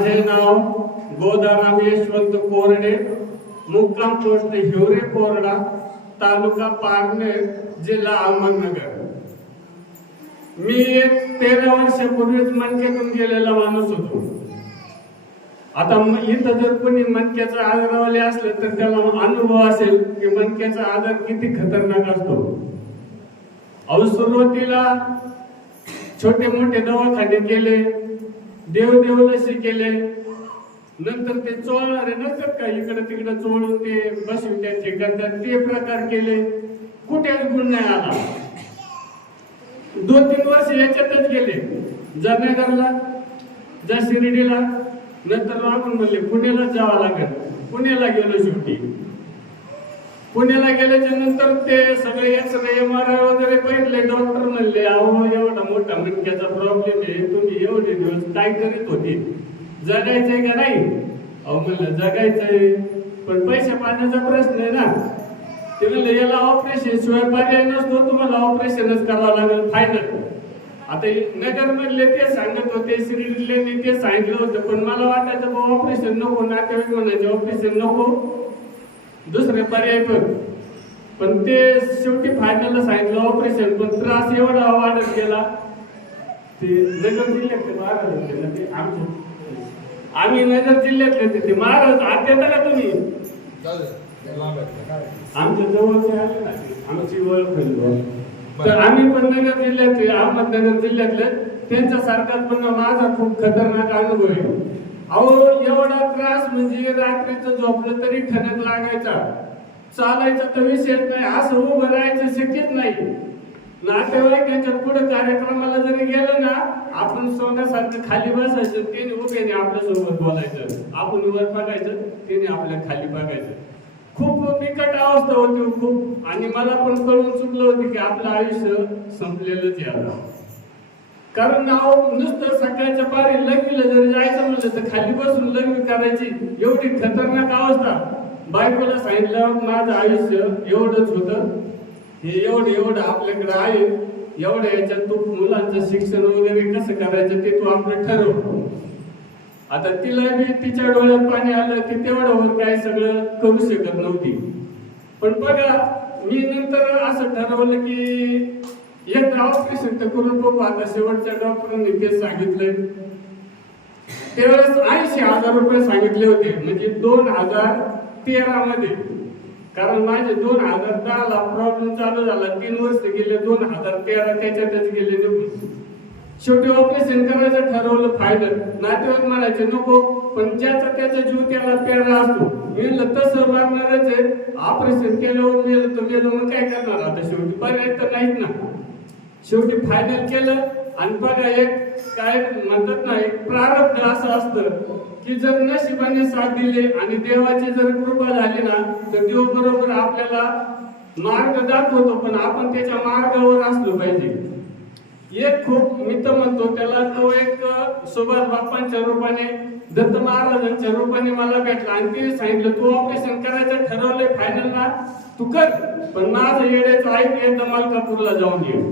माझे नाव गोदाराम यशवंत कोरडे, मुक्काम पोस्ट हिवरे कोरडा, तालुका पारनेर, जिल्हा अहमदनगर. मी 13 वर्षापूर्वीच मणक्यातून गेलेला माणूस होतो. आता इथं जर कोणी मणक्याचा आजारावाले असलं तर त्याला अनुभव असेल की मणक्याचा आजार किती खतरनाक असतो. सुरुवातीला छोटे मोठे दवाखाने केले, देवलसी केले, नंतर ते चोळणारे नसतात का इकडे तिकडे चोळून ते बसविण्याचे करतात ते प्रकार केले, कुठेच गुण नाही आला. 2-3 वर्ष याच्यातच गेले. जामनगरला, जा शिर्डीला, नंतर आपण म्हणले पुण्याला जावं लागेल. पुण्याला गेलो शेवटी. पुण्याला गेल्याच्या नंतर ते सगळे एक्सरे MRI वगैरे पहिले. डॉक्टर म्हणले अहो एवढा मोठा मणक्याचा प्रॉब्लेम आहे, तुम्ही एवढे दिवस काय करीत होते, जगायचंय का नाही? अहो म्हणलं जगायचंय पण पैसा पाण्याचा प्रश्न आहे ना. ते म्हणले याला ऑपरेशन शिवाय पर्याय नसतो, तुम्हाला ऑपरेशनच करावं लागेल फायनल. आता नगर मधले ते सांगत होते, श्रीलेनी ते सांगितलं होतं, पण मला वाटायचं बाबा ऑपरेशन नको, नातेवाईक म्हणायचे ऑपरेशन नको, दुसरे पर्याय पण ते शेवटी फायनल सांगितलं ऑपरेशन. पण त्रास एवढा वाढत गेला. ते नगर जिल्ह्यातले आम्ही नगर जिल्ह्यातले ते महाराज आत येता का तुम्ही? आमच्या जवळचे आले ना, आमची ओळख होईल. तर आम्ही पण नगर जिल्ह्यातले, अहमदनगर जिल्ह्यातले, त्यांच्या सारखाच पण माझा खूप खतरनाक अनुभव आहे. अहो एवढा त्रास म्हणजे रात्रीचं झोपलं तरी ठणक लागायचा, चालायचा तर विषयच नाही, असं उभं राहायचं शक्यच नाही. नातेवाईकांच्या पुढे कार्यक्रमाला जरी गेलं ना, आपण सोन्यासारखं खाली बसायचं, त्याने उभ्याने आपल्या सोबत बोलायचं, आपण वर बघायचं, त्याने आपल्या खाली बघायचं. खूप बिकट अवस्था होती खूप. आणि मला पण कळून चुकलं होतं की आपलं आयुष्य संपलेलंच आहे. कारण नाव नुसतं सकाळच्या पारी लग्नीला जरी जायचं म्हणलं तर खाली बसून लग्न करायची, एवढी खतरनाक अवस्था. बायकोला सांगितलं माझं आयुष्य एवढंच होतं, हे एवढं आपल्याकडे आहे, एवढं याच्यात तू मुलांचं शिक्षण वगैरे कसं करायचं ते तू आपलं ठरव. आता तिला बी तिच्या डोळ्यात पाणी आलं की तेवढं काय सगळं करू शकत नव्हती. पण बघा मी नंतर असं ठरवलं की एक ऑपरेशन तर करून बघू. आता शेवटच्या डॉक्टरांनी ते सांगितलंय, त्यावेळेस 80,000 रुपये सांगितले होते, म्हणजे 2013 मध्ये. कारण माझे 2010 ला प्रॉब्लेम चालू झाला, 3 वर्ष गेले, 2013 त्याच्यातच गेले निघून. शेवटी ऑपरेशन करायचं ठरवलं फायनल. नातेवाईक म्हणायचे नको, पण ज्याचा त्याचा जीव त्याला प्यारा असतो. मी तसं मारणारच आहे, ऑपरेशन केलं मेलं तर मेलं, मग काय करणार आता, शेवटी पर्याय तर नाहीत ना. शेवटी फायनल केलं. आणि बघा एक काय म्हणतात ना, एक प्रारब्ध असं असतं की जर नशिबाने साथ दिले आणि देवाची जर कृपा झाली ना, तर देव बरोबर आपल्याला मार्ग दाखवतो, पण आपण त्याच्या मार्गावर असलो पाहिजे. एक खूप मी तर म्हणतो त्याला, तो एक सुभाष बाप्पांच्या रूपाने, दत्त महाराजांच्या रूपाने मला भेटला आणि ते सांगितलं तू ऑपरेशन करायचं ठरवलंय फायनल ना, तू कर, पण माझं येण्याचं ऐक, एकदा मलकापूरला जाऊन ये.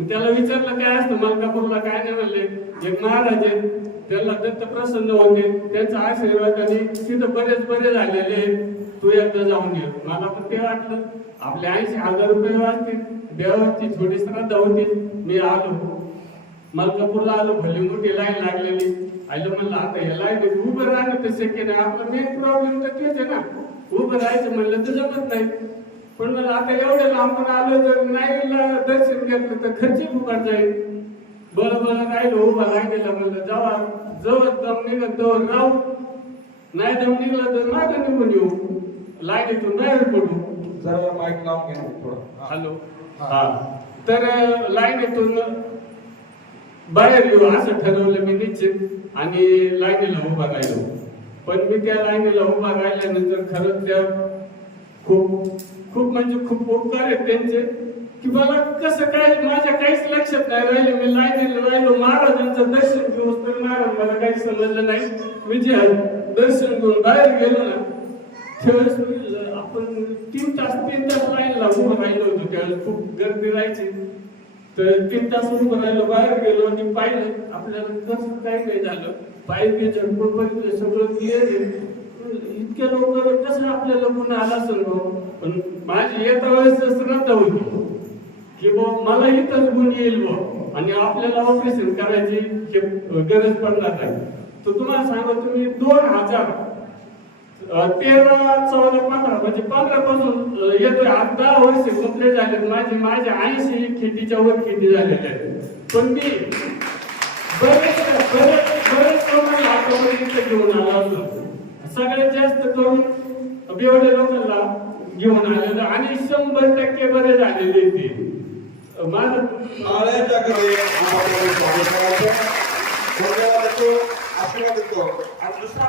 त्याला विचारलं काय असतं मलकापूरला, काय नाही म्हणले. एक महाराज आहेत, त्याला दत्त प्रसन्न होते, त्यांचा आशीर्वादाने तिथं बरे झालेले, तू एकदा जाऊन ये. मला पण ते वाटलं आपले 80,000 रुपये वाचतील, देवाची थोडी श्रद्धा होती. मी आलो मलकापूरला, आलो, भली मोठी लाईन लागलेली. आलं म्हणलं आता या लाईन उभं राहणं तर शक्य नाही, आपला मेन प्रॉब्लेम तर तेच आहे ना, उभं राहायचं म्हणलं तर जमत नाही. पण मला आता एवढं लांबून आलो, जर नाही दर्शन घेतलं तर खर्च फुकट जाईल. बरं राहिलो उभा राहिलेला, म्हणलं जावा, जवळ दम निघत जवळ राहू, नाही दम निघला तर मागे निघून येऊ, लाईनीतून बाहेर पडू. जरा माईक लावून घ्या थोडं. हॅलो, हा. तर लाईनीतून बाहेर येऊ असं ठरवलं मी निश्चित, आणि लाईनीला उभा राहिलो. पण मी त्या लाईनीला उभा राहिल्यानंतर खरंच त्या खूप म्हणजे खूप उपकार आहेत त्यांचे, की मला कसं काय माझ्या काहीच लक्षात नाही राहिले. मी लाईनीला राहिलो, महाराजांचं दर्शन घेऊ, तर महाराज मला काही समजलं नाही. मी जे दर्शन घेऊन बाहेर गेलो ना, त्यावेळेस आपण 3 तास लाईनला उभं राहिलो होतो. त्यावेळेस खूप गर्दी राहायची, तर 3 तास उभं राहिलो, बाहेर गेलो आणि पाहिलं आपल्याला कसं काही नाही झालं. पाईप झटपट सगळं क्लिअर आहे. इतक्या लवकर कसं आपल्याला गुन्हा आला असेल भाऊ? पण माझी येता वेळेस श्रद्धा होती की भाऊ मला इथंच गुण येईल भाऊ आणि आपल्याला ऑपरेशन करायची गरज पडणार नाही. तर तुम्हाला सांगा, तुम्ही 2013, 14, 15 म्हणजे 15 पासून येतोय. आज 10 वर्ष कंप्लीट झाले माझे 80 खेतीच्या वर खेती झालेली आहे. पण मी बरेच लोकांना आतापर्यंत घेऊन आलो असतो. सगळ्यात जास्त करून बेवडे लोकांना घेऊन आलेलं आणि 100% बरे झालेले ते माझं टाळ्यांच्या कडे आपल्याला स्वागत करायचं. धन्यवाद देतो, आशीर्वाद देतो. आणि दुसरा